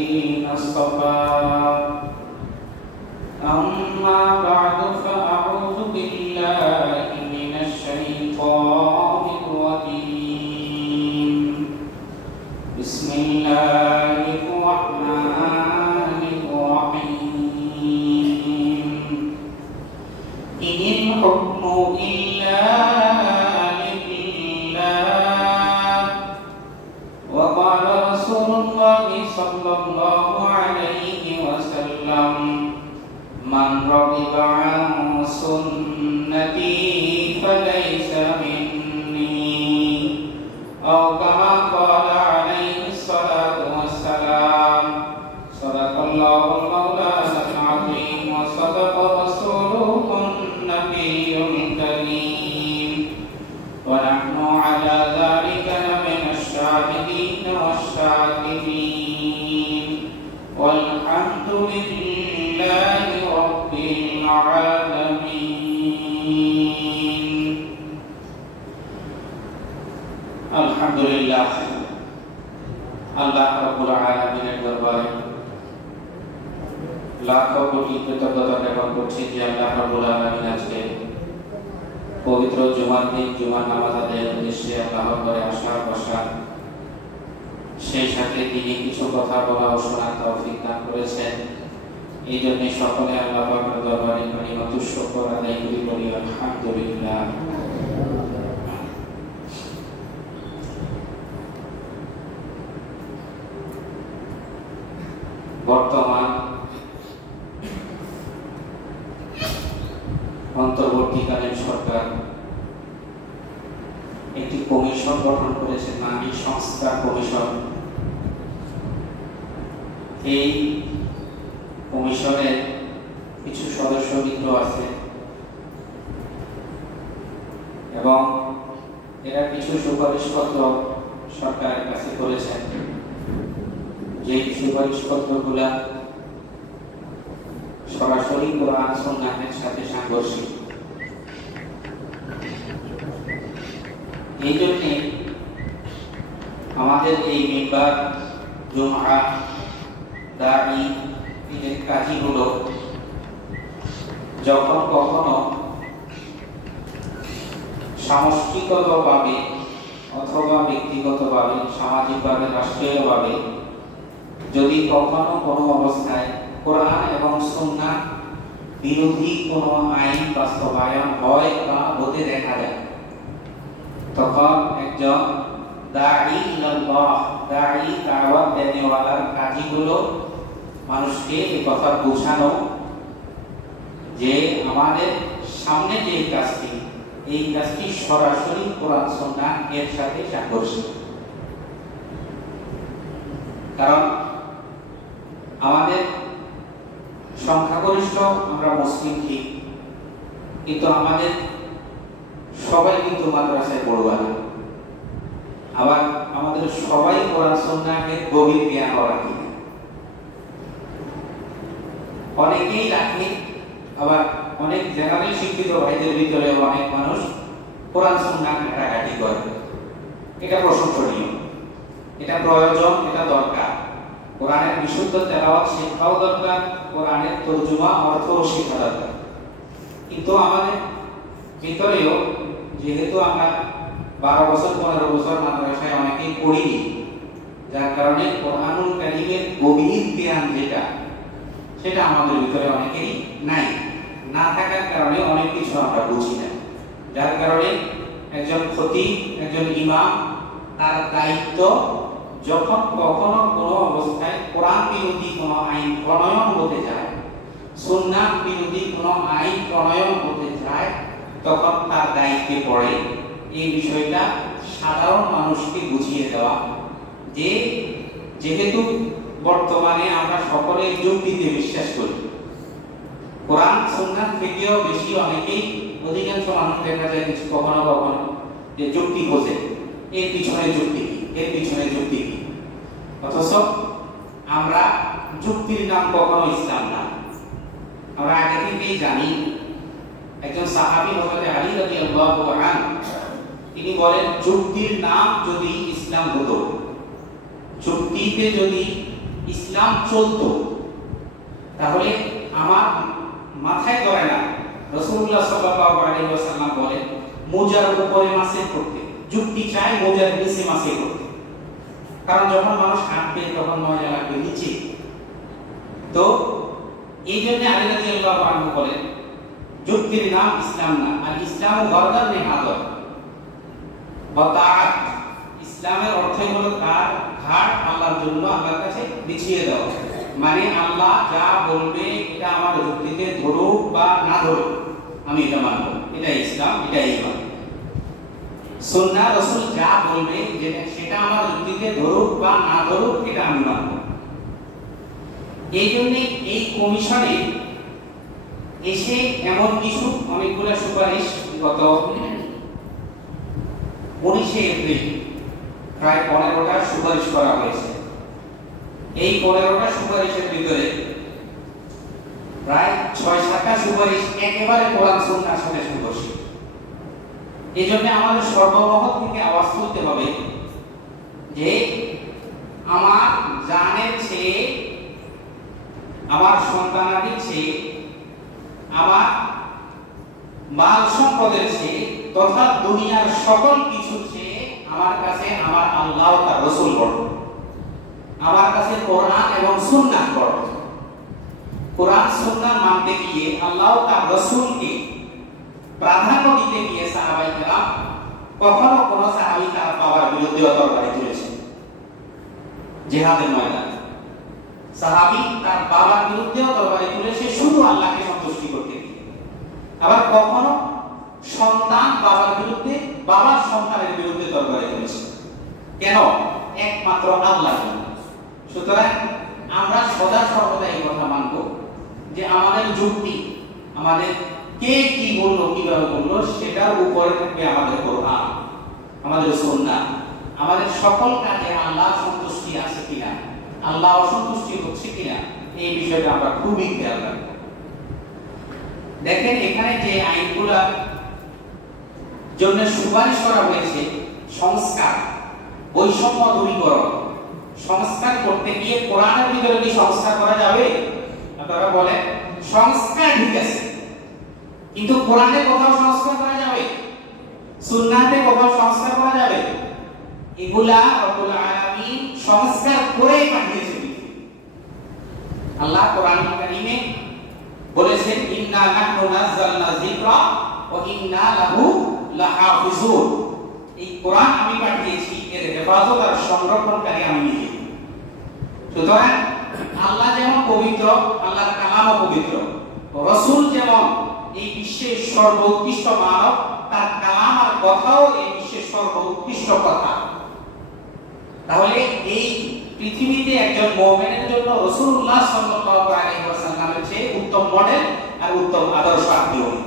الذين اصطفى أما بعد فأعوذ بالله من الشيطان الرجيم بسم الله الرحمن الرحيم إن الحكم إلا لله وقال رسول الله صلى الله عليه وسلم من رغب عن سنتي فليس مني أو كما قال عليه الصلاة والسلام صدق الله المولانا العظيم وصدق رسوله النبي الكريم ونحن على ذلك لمن الشاهدين والشاكرين والحمد لله رب العالمين الحمد لله আল্লাহ রাব্বুল আলামিনের দরবারে লাখো কোটি কৃতজ্ঞতা জ্ঞাপন করছি যে আল্লাহ রাব্বুল আলামিন আজকে পবিত্র জুমার দিন জুমার নামাজ আদায়ের উদ্দেশ্যে আল্লাহর ঘরে আসা বসা সেই সাথে তিনি কিছু কথা বলা ও শোনার তৌফিক দান করেছেন। এই জন্য সকলে আল্লাহ পাকের দরবারে কালিমাতু শুকর আদায় করি বলি আলহামদুলিল্লাহ। বর্তমান অন্তর্বর্তীকালীন সরকার একটি কমিশন গঠন করেছে, নারী সংস্কার কমিশন। এই কমিশনের কিছু সদস্য মিত্র আছে এবং এরা কিছু সুপারিশপত্র সরকারের কাছে করেছেন, যে সুপারিশপত্রগুলা সরাসরি কোরআন সুন্নাহের সাথে সাংঘর্ষিক। এই জন্য আমাদের এই মিম্বার, জুমআ, দাঈ, এর কাজীগুলো যখন কখনো সামষ্টিকগতভাবে অথবা ব্যক্তিগতভাবে, সামাজিকভাবে, রাষ্ট্রীয়ভাবে যদি কখনো কোনো অবস্থায় কোরআন এবং সুন্নাহ বিরোধী কোনো আইন বাস্তবায়ন হয় বা হতে দেখা যায়, তখন একজন দাঈ ইলাল্লাহ, দাঈ দাওয়াত দেনেওয়ালার কাজীগুলো মানুষকে এই কথা বোঝানো যে আমাদের সামনে যে কাজটি, এই কাজটি সরাসরি কোরআন সুন্নাহ এর সাথে সাংঘর্ষিক। কারণ আমাদের সংখ্যাগরিষ্ঠ আমরা মুসলিম ঠিক, কিন্তু আমাদের সবাই কিন্তু মাদ্রাসায় পড়ুয়া না, আবার আমাদের সবাই কোরআন সুন্নাহের গভীর জ্ঞান রাখি, অনেকেই রাখে, আবার অনেক জেনারেল শিক্ষিত ভাইদের ভিতরে অনেক মানুষ কোরআন সুন্নাহ ঘাটাঘাটি করে। এটা প্রশংসনীয়, এটা প্রয়োজন, এটা দরকার। কোরআনের বিশুদ্ধ তেলাওয়াত শেখাও দরকার, কোরআনের তরজমা অর্থও শেখা দরকার। কিন্তু আমাদের ভিতরেও যেহেতু আমরা 12 বছর 15 বছর মাদ্রাসায় অনেকেই পড়িনি, যার কারণে কোরআনুল কারীমের গভীর জ্ঞান যেটা, সেটা আমাদের ভিতরে অনেকেরই নাই। না থাকার কারণে অনেক কিছু আমরা বুঝি না, যার কারণে একজন খতিব, একজন ইমাম, তার দায়িত্ব যখন কখনো কোনো অবস্থায় কোরআন বিরোধী কোনো আইন প্রণয়ন হতে যায়, সুন্নাহ বিরোধী কোনো আইন প্রণয়ন হতে যায়, তখন তার দায়িত্বে পড়ে এই বিষয়টা সাধারণ মানুষকে বুঝিয়ে দেওয়া যে যেহেতু বর্তমানে আমরা সকলে যুক্তিতে বিশ্বাস করি, কোরআন সুন্নাহ থেকেও বেশি অনেকেই, অধিকাংশ মানুষ দেখা যায় কিছু কখনো কখনো যে যুক্তি খোঁজে, এর পিছনে যুক্তি কি, এর পিছনে যুক্তি কি। অথচ আমরা যুক্তির নাম কখনো ইসলাম না। আমরা আগে থেকেই জানি, একজন সাহাবী হযরত আলী রাদিয়াল্লাহু আনহু তিনি বলেন, যুক্তির নাম যদি ইসলাম হতো, যুক্তিতে যদি ইসলাম চলতো, তাহলে আমার মাথায় ধরে না রাসূলুল্লাহ সাল্লাল্লাহু আলাইহি ওয়াসাল্লাম বলেন মোজার উপরে মাসে করতে, যুক্তি চাই মোজার নিচে মাসে করতে, কারণ যখন মানুষ হাঁটবে তখন ময়লা লাগবে নিচে। তো এই জন্য আলী রাদিয়াল্লাহু আনহু বলেন যুক্তির নাম ইসলাম না, আর ইসলাম গরদান নেহাদর বা তাআত। ইসলামের অর্থই হলো তার ঘাট আল্লাহর জন্য আল্লাহর কাছে বিছিয়ে দেওয়া, মানে আল্লাহ যা বলবে এটা আমার যুক্তিতে ধরুক বা না ধরুক আমি এটা মানব, এটাই ইসলাম, এটাই ঈমান। সুন্নাহ রাসূল যা বলবে সেটা আমার যুক্তিতে ধরুক বা না ধরুক এটা আমি মানব। এই জন্য এই কমিশনে এসে এমন কিছু অনেকগুলো সুপারিশ গত 19 এপ্রিল প্রায় 15টা সুপারিশ করা হয়েছে। এই 15টা সুপারিশের ভিতরে প্রায় 6-7টা সুপারিশ একেবারে কোরআন সুন্নাহর সাথে সংঘর্ষিত। এই জন্য আমাদের সর্বমহল থেকে আওয়াজ তুলতে হবে যে আমার জানের চেয়ে, আমার সন্তানাদির চেয়ে, আমার মাল সম্পদের চেয়ে তথা দুনিয়ার সকল কিছু চেয়ে আমার কাছে আমার আল্লাহ ও তার রাসূল বড়, আমার কাছে কোরআন এবং সুন্নাহ বড়। কোরআন সুন্নাহ মানতে গিয়ে আল্লাহ ও তার রাসূলকে প্রাধান্য দিতে গিয়ে সাহাবায়ে কেরাম কখনো কোনো সাহাবী তার বাবার বিরুদ্ধে তরবারি তুলেছেন জিহাদের ময়দানে, সাহাবী তার বাবার বিরুদ্ধেও তরবারি তুলেছে শুধু আল্লাহকে সন্তুষ্টি করতে গিয়ে। আবার কখনো সন্তান বাবার বিরুদ্ধে, বাবার সন্তানের বিরুদ্ধে তরবারি তুলেছে। কেন? একমাত্র আল্লাহর জন্য। সুতরাং আমরা সদা সর্বদা এই কথা মানব যে আমাদের যুক্তি, আমাদের কে কি বললো, কিভাবে বললো, সেটার উপরে থাকবে আমাদের কোরআন, আমাদের সুন্নাহ। আমাদের সকল কাজে আল্লাহ সন্তুষ্টি আছে কিনা, আল্লাহ অসন্তুষ্টি হচ্ছে কিনা, এই বিষয়টা আমরা খুবই খেয়াল রাখব। দেখেন এখানে যে আইনগুলোর জন্য সুপারিশ করা হয়েছে, সংস্কার, বৈষম্য দূরীকরণ, সংস্কার করতে গিয়ে কোরআনের ভিতরে কি সংস্কার করা যাবে? আপনারা বলেন সংস্কার ঠিক আছে, কিন্তু কোরআনে কোথাও সংস্কার করা যাবে? সুন্নাতে কোথাও সংস্কার করা যাবে? এগুলা রব্বুল আলামিন সংস্কার করেই পাঠিয়েছেন। আল্লাহ কোরআন কারীমে বলেছেন ইন্না নাহনু নাযালনা যিকরা ওয়া ইন্না লাহু লাহাফিজুন। এই কোরআন আমি পাঠিয়েছি, এর হেফাজত আর সংরক্ষণকারী আমি নিজে। সুতরাং আল্লাহ যেমন পবিত্র, আল্লাহর কালামও পবিত্র, রাসূল যেমন এই বিশ্বের সর্বোৎকৃষ্ট মানব, তার কালাম আর কথাও এই বিশ্বের সর্বোৎকৃষ্ট কথা। তাহলে এই পৃথিবীতে একজন মুমিনের জন্য রাসূলুল্লাহ সাল্লাল্লাহু আলাইহি ওয়াসাল্লামের চেয়ে উত্তম মডেল আর উত্তম আদর্শ আর কেউ নেই।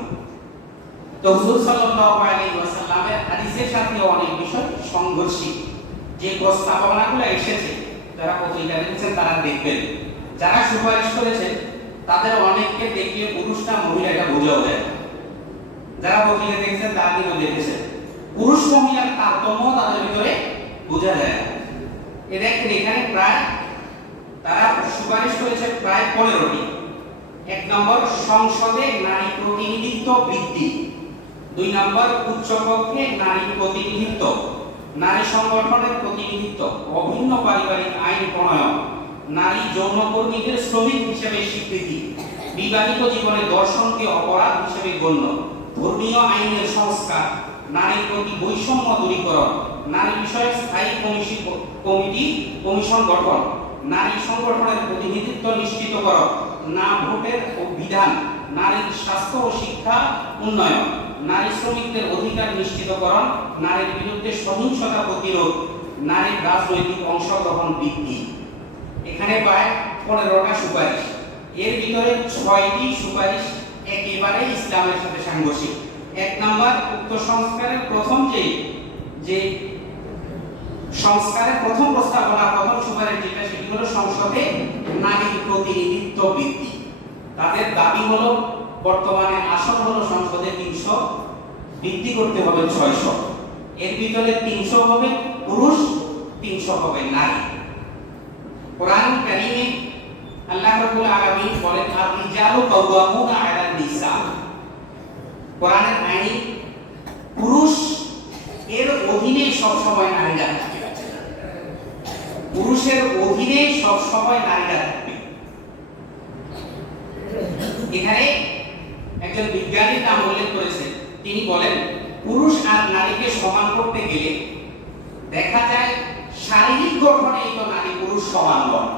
তো হুজুর সাল্লাল্লাহু আলাইহি ওয়াসাল্লামের হাদিসের সাথে অনেক বিষয় সংঘর্ষিত। যে প্রস্তাবনাগুলো এসেছে, যারা পত্রিকা লিখেছেন তারা দেখবেন, যারা সুপারিশ করেছেন তাদের অনেককে দেখলে পুরুষ না মহিলা এটা বোঝাও যায়। যারা পত্রিকা দেখেছেন তারা কিন্তু দেখেছেন পুরুষ মহিলার তারতম্য তাদের ভিতরে বোঝা যায়। এখানে প্রায় তারা সুপারিশ করেছে প্রায় 15টি। 1 নম্বর, সংসদে নারী প্রতিনিধিত্ব বৃদ্ধি। 2 নম্বর, উচ্চকক্ষে নারী প্রতিনিধিত্ব, নারী সংগঠনের প্রতিনিধিত্ব, অভিন্ন পারিবারিক আইন প্রণয়ন, নারী যৌনকর্মীদের শ্রমিক হিসেবে স্বীকৃতি, বিবাহিত জীবনে দর্শনকে অপরাধ হিসেবে গণ্য, ধর্মীয় আইনের সংস্কার, নারীর প্রতি বৈষম্য দূরীকরণ, নারী বিষয়ক স্থায়ী কমিশন গঠন, নারী সংগঠনের প্রতিনিধিত্ব নিশ্চিতকরণ, না ভোটের বিধান, নারীর স্বাস্থ্য ও শিক্ষা উন্নয়ন, নারী শ্রমিকদের অধিকার নিশ্চিতকরণ, নারীর বিরুদ্ধে সহিংসতা প্রতিরোধ, নারীর রাজনৈতিক অংশগ্রহণ বৃদ্ধি। এখানে প্রায় 15টা সুপারিশ। এর ভিতরে 6টি সুপারিশ একেবারে ইসলামের সাথে সাংঘর্ষিক। 1 নম্বর, উক্ত সংস্কারের প্রথম যে সংস্কারের প্রথম প্রস্তাবনা, প্রথম সুপারিশ যেটা, সেটি হলো সংসদে নারীর প্রতিনিধিত্ব বৃদ্ধি। তাদের দাবি হলো বর্তমানে আসন হলো সংসদে 300, বৃদ্ধি করতে হবে 600। এর ভিতরে 300 হবে পুরুষ, 300 হবে নারী। কোরআন কারীম রাব্বুল আলামিন বলেন আর-রিজালু কাওয়ামুনা আলান নিসা। কোরআনের আইনে পুরুষ এর অধীনে সব সময় নারীরা থাকবে, পুরুষের অধীনে সব সময় নারীরা থাকবে। এখানে একজন বিজ্ঞানীর নাম উল্লেখ করেছেন, তিনি বলেন পুরুষ আর নারীকে সমান করতে গেলে দেখা যায় শারীরিক গঠনেই তো নারী পুরুষ সমান নয়,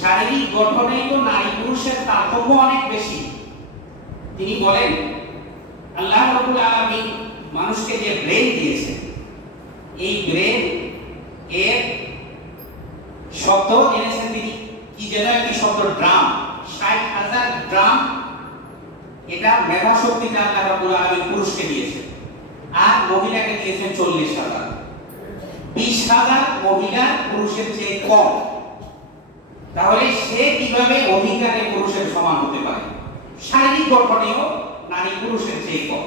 শারীরিক গঠনেই তো নারী পুরুষের তারতম্য অনেক বেশি। তিনি বলেন আল্লাহ রাব্বুল আলামিন মানুষকে যে ব্রেন দিয়েছে, এই ব্রেন এর শব্দ এনেছেন তিনি, কি যেন একটি শব্দ ড্রাম, ৬০,০০০ ড্রাম, এটা মেধা শক্তিটা আল্লাহ রাব্বুল আলামিন পুরুষকে দিয়েছে, আর মহিলাকে দিয়েছেন ৪০,০০০। ২০,০০০ মহিলা পুরুষের চেয়ে কম, তাহলে সে কিভাবে অধিকারে পুরুষের সমান হতে পারে? শারীরিক গঠনেও নারী পুরুষের চেয়ে কম।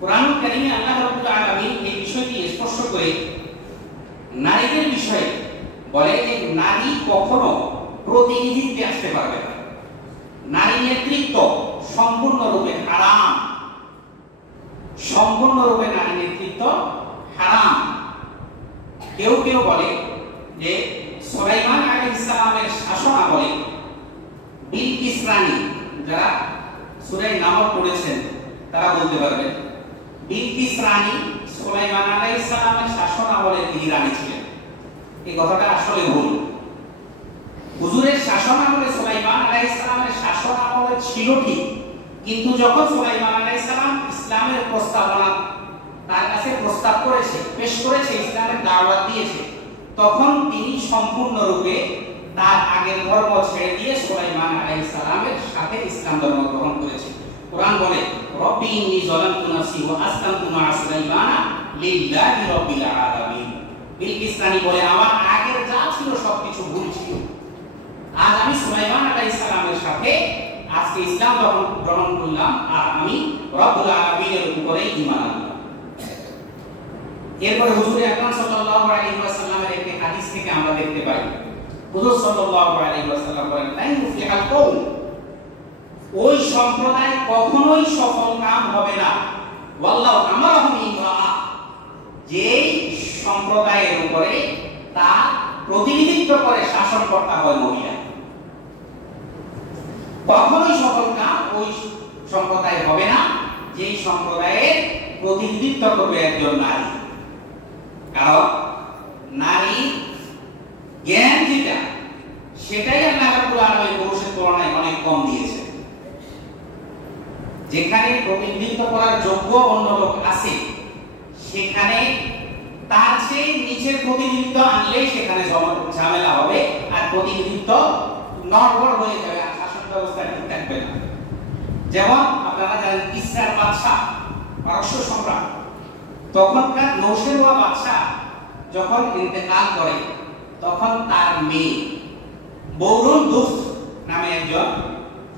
কোরআন কারীমে আল্লাহ রাব্বুল আলামিন এই বিষয়টি স্পষ্ট করে নারীদের বিষয়ে বলে যে নারী কখনো প্রতিনিধিত্বে আসতে পারবে না, নারী নেতৃত্ব সম্পূর্ণরূপে হারাম, সম্পূর্ণরূপে নারী নেতৃত্ব হারাম। কেউ কেউ বলে যে সুলাইমান আলাইহিস সালামের শাসন আমলে বিলকিস রানী, যারা সূরা নামল পড়েছেন তারা বলতে পারবেন, বিলকিস রানী সুলাইমান আলাইহিস সালামের শাসন আমলে তিনি রানী ছিলেন। এই কথাটা আসলে ভুল। হুজুরের শাসন আমলে সুলাইমান আলাইহিস সালামের শাসন আমলে ছিল ঠিক, কিন্তু যখন সুলাইমান আলাইহিস সালাম ইসলামের প্রস্তাবনা তার কাছে প্রস্তাব করেছে, পেশ করেছে, ইসলামের দাওয়াত দিয়েছে, তখন তিনি সম্পূর্ণরূপে তার আগের ধর্ম ছেড়ে দিয়ে সুলাইমান আলাইহিস সালামের সাথে ইসলাম ধর্ম গ্রহণ করেছে। কোরআন বলে রব্বি ইন্নী যালামতু নাফসি ওয়া আসলামতু মা সুলাইমানা লিল্লাহি রাব্বিল আলামিন। বিলকিস রানী বলে আমার আগের যা ছিল সবকিছু ভুল ছিল, আজ আমি সুলাইমান আলাইহিস সালামের সাথে আজকে ইসলাম গ্রহণ করলাম, আর আমি রব্বুল আলামিনের উপরে ঈমান আনলাম। এরপরে হুজুর আকরাম সাল্লাল্লাহু আলাইহি ওয়াসাল্লামের একটি হাদিস থেকে আমরা দেখতে পাই, হুজুর সাল্লাল্লাহু আলাইহি ওয়াসাল্লাম বলেন লা ইউফলিহুল কওম, ওই সম্প্রদায় কখনোই সফল কাম হবে না, ওয়াল্লাহু আমারহুম ইমরাআ, যেই সম্প্রদায়ের উপরে তার প্রতিনিধিত্ব করে শাসনকর্তা হয় মহিলা, কখনোই সফল কাম ওই সম্প্রদায় হবে না যেই সম্প্রদায়ের প্রতিনিধিত্ব করবে একজন নারী। কারণ নারী জ্ঞান যেটা, সেটাই আল্লাহ রাব্বুল আলামিন পুরুষের তুলনায় অনেক কম দিয়েছে। যেখানে প্রতিনিধিত্ব করার যোগ্য অন্য লোক আছে, সেখানে তার চেয়ে নিচের প্রতিনিধিত্ব আনলেই সেখানে ঝামেলা হবে, আর প্রতিনিধিত্ব নড়বড় হয়ে যাবে, আর শাসন ব্যবস্থা ঠিক থাকবে না। যেমন আপনারা জানেন কিসরার বাদশা, পারস্য সম্রাট, তখনকার নৌশেরওয়া বাদশা যখন ইন্তেকাল করে, তখন তার মেয়ে বৌরুন দুস্ত নামে একজন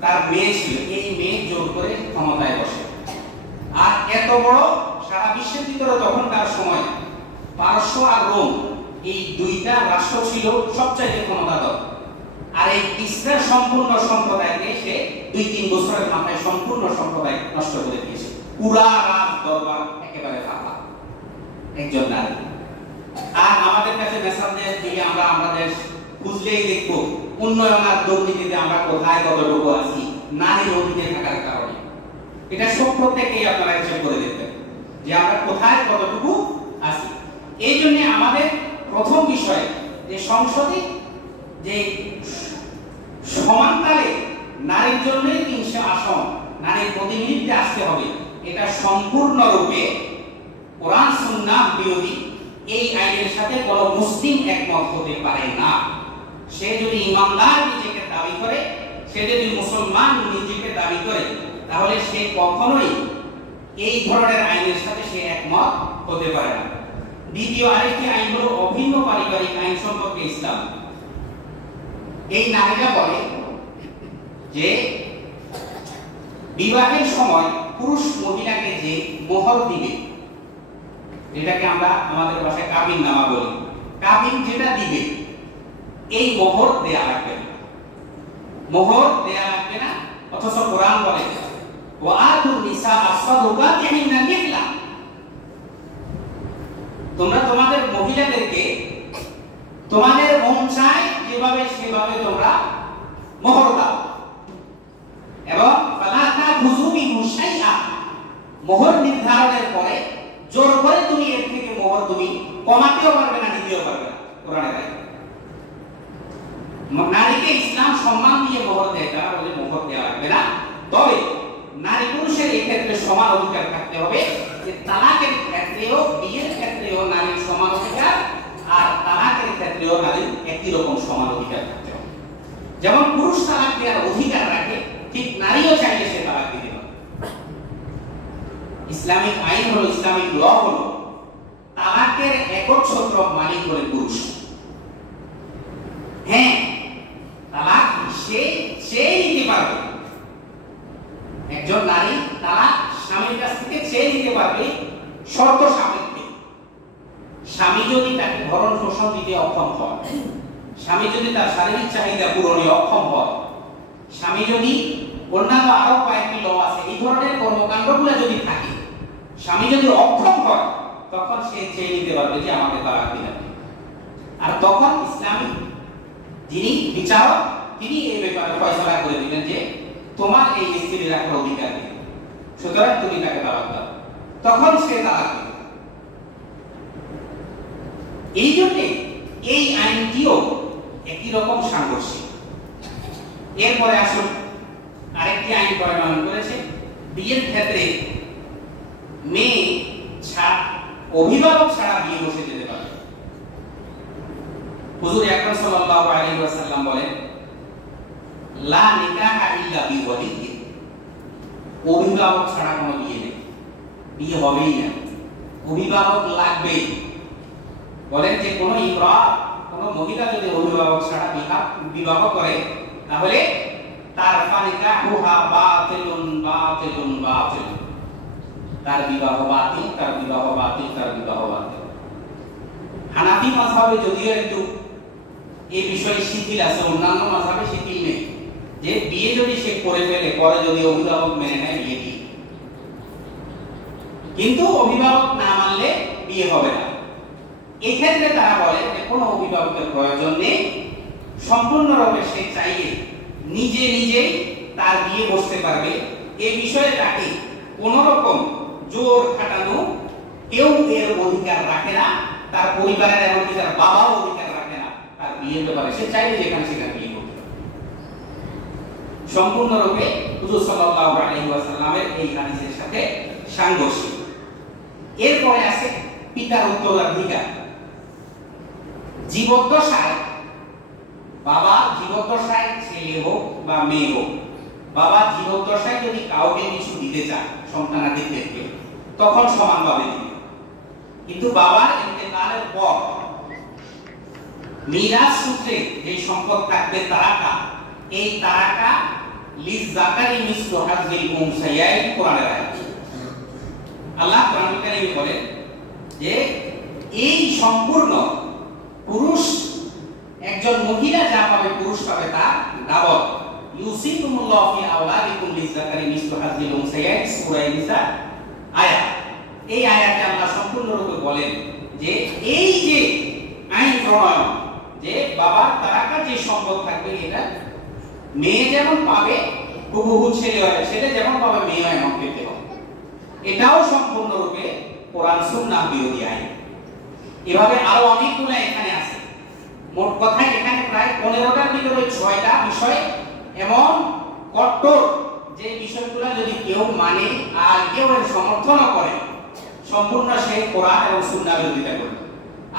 তার মেয়ে ছিল, এই মেয়ে জোর করে ক্ষমতায় বসে। আর এত বড় সারা বিশ্বের ভিতরে তখনকার সময় পারস্য আর রোম, এই দুইটা রাষ্ট্র ছিল সবচেয়ে ক্ষমতাধর। আর এই কিসরা সম্পূর্ণ সম্প্রদায়কে সে ২-৩ বছরের মাথায় সম্পূর্ণ সম্প্রদায় নষ্ট করে দিয়েছে, পুরা রাজ দরবার একেবারে ফাঁকা, একজন নারী। আর আমাদের কাছে মেসেজ দিয়ে আমরা আমাদের খুঁজলেই দেখবো উন্নয়ন আর দুর্নীতিতে আমরা কোথায় কতটুকু আছি নারীর অধীনে থাকার কারণে। এটা সব প্রত্যেকেই আপনারা হিসেব করে দেখবেন যে আমরা কোথায় কতটুকু আছি। এই জন্য আমাদের প্রথম বিষয় যে সংসদে যে সমানতালে নারীর জন্যই ৩০০ আসন নারীর প্রতিনিধিত্বে আসতে হবে, এটা সম্পূর্ণরূপে কোরআন সুন্নাহ বিরোধী। এই আইনের সাথে কোনো মুসলিম একমত হতে পারে না। সে যদি ইমানদার নিজেকে দাবি করে, সে যদি মুসলমান নিজেকে দাবি করে, তাহলে সে কখনোই এই ধরনের আইনের সাথে সে একমত হতে পারে না। দ্বিতীয় আরেকটি আইন হলো অভিন্ন পারিবারিক আইন সম্পর্কে ইসলাম। এই নারীরা বলে যে বিবাহের সময় পুরুষ মহিলাকে যে মোহর দিবে, এটাকে আমরা আমাদের ভাষায় কাবিন নামা বলি, কাবিন যেটা দিবে এই মোহর দেয়া লাগবে। মোহর দেয়া লাগবে না, অথচ কোরআন বলে ওয়া আতুন নিসা আসসাদুকাতিহিন্না নিহলা, তোমরা তোমাদের মহিলাদেরকে তোমাদের মন চায় যেভাবে সেভাবে তোমরা মোহর দাও, এবং ফালা তাখুযু মিনহু শাইআ, মোহর নির্ধারণের পরে জোর করে তুমি এর থেকে মোহর তুমি কমাতেও পারবে না, নিতেও পারবে না। কোরআনে তাই নারীকে ইসলাম সম্মান দিয়ে মোহর দেয়, তারা বলে মোহর দেওয়া লাগবে না, তবে নারী পুরুষের এই ক্ষেত্রে সমান অধিকার থাকতে হবে, যে তালাকের ক্ষেত্রেও বিয়ের ক্ষেত্রেও নারীর সমান অধিকার, আর তালাকের ক্ষেত্রেও নারীর একই রকম সমান অধিকার থাকতে হবে। যেমন পুরুষ তালাক দেওয়ার অধিকার রাখে, ঠিক নারীও চাইলে সে তালাক দিতে পারে। ইসলামিক আইন হলো, ইসলামিক ল হলো, তালাকের একচ্ছত্র মালিক হলো পুরুষ। হ্যাঁ, তালাক সে নিতে পারবে, একজন নারী তালাক স্বামীর কাছ থেকে চেয়ে নিতে পারবে শর্ত সাপেক্ষে। স্বামী যদি তাকে ভরণ পোষণ দিতে অক্ষম হয়, স্বামী যদি তার শারীরিক চাহিদা পূরণে অক্ষম হয়, স্বামী যদি অন্যান্য আরো কয়েকটি ল আছে এই ধরনের কর্মকাণ্ডগুলো যদি থাকে, স্বামী যদি অক্ষম হয়, তখন সে চেয়ে নিতে পারবে যে আমাকে তালাক দিন। আর তখন ইসলামী যিনি বিচারক তিনি এই ব্যাপারে ফয়সালা করে দিলেন যে তোমার এই স্ত্রী রাখার অধিকার নেই, সুতরাং তুমি তাকে তালাক দাও, তখন সে তালাক দিবে। এই জন্য এই আইনটিও একই রকম সাংঘর্ষিক। এরপরে আসুন আরেকটি আইন প্রণয়ন করেছে, বিয়ের ক্ষেত্রে মেয়ে অভিভাবক ছাড়া বিয়ে বসে যেতে পারে। হুজুর আকরাম সাল্লাল্লাহু আলাইহি ওয়াসাল্লাম বলেন লা নিকাহা ইল্লা বিওয়ালিয়্যি, অভিভাবক ছাড়া কোনো বিয়ে নেই, বিয়ে হবেই না, অভিভাবক লাগবে। বলেন যে কোনো মহিলা যদি অভিভাবক ছাড়া বিবাহ করে, তাহলে তার ফানিকাহুহা বাতিলুন বাতিলুন বাতিল, তার বিবাহ বাতিল, তার বিবাহ বাতিল, তার বিবাহ বাতিল। হানাফি মাযহাবে যদিও একটু এই বিষয়ে শিথিল আছে, অন্যান্য মাযহাবে শিথিল নেই, যে বিয়ে যদি সে করে ফেলে, পরে যদি অভিভাবক মেনে নেয় বিয়ে ঠিক, কিন্তু অভিভাবক না মানলে বিয়ে হবে না। এই ক্ষেত্রে তারা বলে যে কোনো অভিভাবকের প্রয়োজন নেই, সম্পূর্ণরূপে সে চাইলে নিজে নিজেই তার বিয়ে বসতে পারবে। এই বিষয়ে তাকে কোন রকম জোর খাটানো কেউ এর অধিকার রাখে না, তার পরিবারের এমনকি তার বাবাও অধিকার রাখে না তার বিয়ের ব্যাপারে, সে চাইলে যেখানে সেখানে বিয়ে করতে পারে। সম্পূর্ণরূপে হুজুর সাল্লাল্লাহু আলাইহি ওয়াসাল্লামের এই হাদিসের সাথে সাংঘর্ষিক। এরপরে আছে পিতার উত্তরাধিকার। জীবদ্দশায় বাবা, জীবদ্দশায় ছেলে হোক বা মেয়ে হোক, বাবা জীবদ্দশায় যদি কাউকে কিছু দিতে চায় সন্তানাদিদেরকে, তখন সমানভাবে দিবে। কিন্তু বাবার ইন্তেকালের পর মিরাস সূত্রে যে সম্পদ থাকবে তারাকা, এই তারাকা লিযাকারি মিসলু হাযিল উনসায়াইন, কোরআনের আয়াত। আল্লাহ কোরআনুল কারীমে বলেন যে এই সম্পূর্ণ পুরুষ, একজন মহিলা যা পাবে পুরুষ পাবে তার ডাবল। ইউসিকুমুল্লাহু ফি আওলাদিকুম লিযাকারি মিসলু হাযিল উনসায়াইন, সূরা নিসা আয়াত। এই আয়াতে আল্লাহ সম্পূর্ণরূপে বলেন যে এই যে আইন প্রণয়ন, যে বাবার তারাকা যে সম্পদ থাকবে, এটা মেয়ে যেমন পাবে হুবহু ছেলে যেমন পাবে মেয়ে এমন পেতে হবে। এটাও সম্পূর্ণরূপে কোরআন সুন্নাহ বিরোধী আইন। এভাবে আরো অনেকগুলো এখানে আছে। মোট কথা এখানে প্রায় 15টার ভিতরে 6টা বিষয় এমন কঠোর, যে বিষয়গুলো যদি কেউ মানে আর কেউ এর সমর্থন করে, সম্পূর্ণ সে কোরআন এবং সুন্নাহ বিরোধিতা করবে।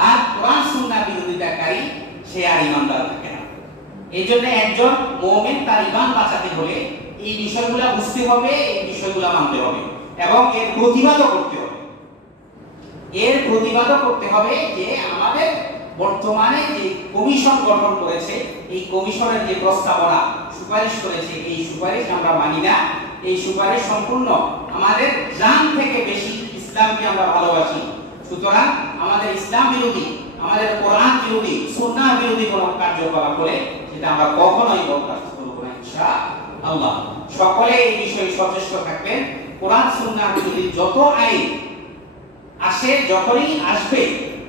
আর কোরআন সুন্নাহ বিরোধিতাকারী সে আর ঈমানদার থাকে না। এই জন্য একজন মুমিন তার ঈমান বাঁচাতে হলে এই বিষয়গুলো বুঝতে হবে, এই বিষয়গুলো মানতে হবে এবং এর প্রতিবাদও করতে হবে। এর প্রতিবাদও করতে হবে যে আমাদের বর্তমানে যে কমিশন গঠন করেছে, এই কমিশনের যে প্রস্তাবনা সুপারিশ করেছে, এই সুপারিশ আমরা মানি না। এই সুপারিশ সম্পূর্ণ আমাদের জান থেকে বেশি ইসলামকে আমরা ভালোবাসি, সুতরাং আমাদের ইসলাম বিরোধী, আমাদের কোরআন বিরোধী, সুন্নাহ বিরোধী কোনো কার্যকলাপ করে সেটা আমরা কখনোই বরদাস্ত করব না। ইনশাআল্লাহ। সকলে এই বিষয়ে সচেষ্ট থাকবেন। কোরআন সুন্নাহ যদি যত আইন আসে, যখনই আসবে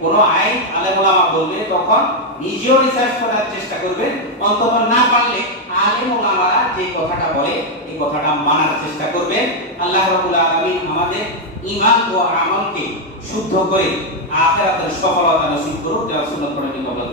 কোন আইন আলেম ওলামা বলবে, তখন নিজেও রিসার্চ করার চেষ্টা করবেন। অন্তত না পারলে আলেম ওলামারা যে কথাটা বলে এই কথাটা মানার চেষ্টা করবেন। আল্লাহ রাব্বুল আলামিন আমাদের ঈমান ও আমলকে শুদ্ধ করে আখিরাতের সফলতা নসিব করুক। যারা সুন্নাত পড়েন আল্লাহ